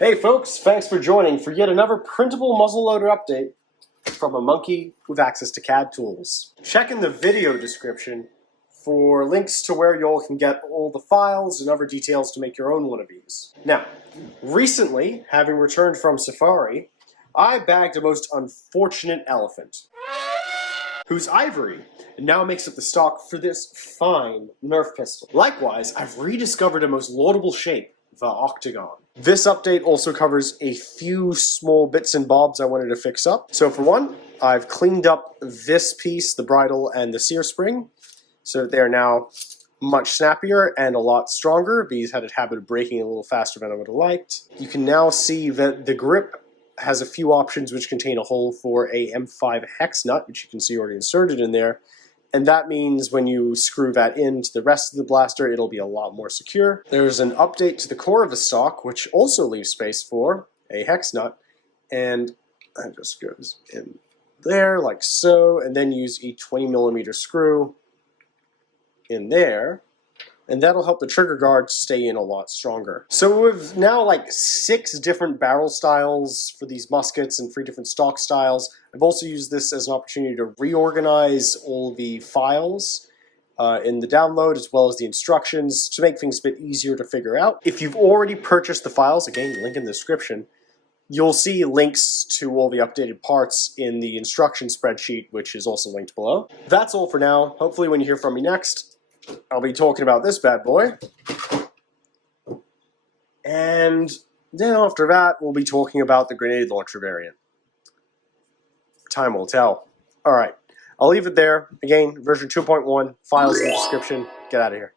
Hey folks, thanks for joining for yet another printable muzzleloader update from a monkey with access to CAD tools. Check in the video description for links to where you all can get all the files and other details to make your own one of these. Now, recently, having returned from Safari, I bagged a most unfortunate elephant, whose Ivory now makes up the stock for this fine Nerf pistol. Likewise, I've rediscovered a most laudable shape, the octagon. This update also covers a few small bits and bobs I wanted to fix up. So for one, I've cleaned up this piece, the bridle and the sear spring, so that they're now much snappier and a lot stronger. These had a habit of breaking a little faster than I would have liked. You can now see that the grip has a few options which contain a hole for a M5 hex nut, which you can see already inserted in there. And that means when you screw that into the rest of the blaster, it'll be a lot more secure. There's an update to the core of the stock, which also leaves space for a hex nut. And that just goes in there like so, and then use a 20mm screw in there. And that'll help the trigger guard stay in a lot stronger. So we've now like 6 different barrel styles for these muskets and 3 different stock styles. I've also used this as an opportunity to reorganize all the files in the download as well as the instructions to make things a bit easier to figure out. If you've already purchased the files, again, link in the description, you'll see links to all the updated parts in the instruction spreadsheet, which is also linked below. That's all for now. Hopefully when you hear from me next, I'll be talking about this bad boy. And then after that, we'll be talking about the grenade launcher variant. Time will tell. Alright, I'll leave it there. Again, version 2.1, files in the description. Get out of here.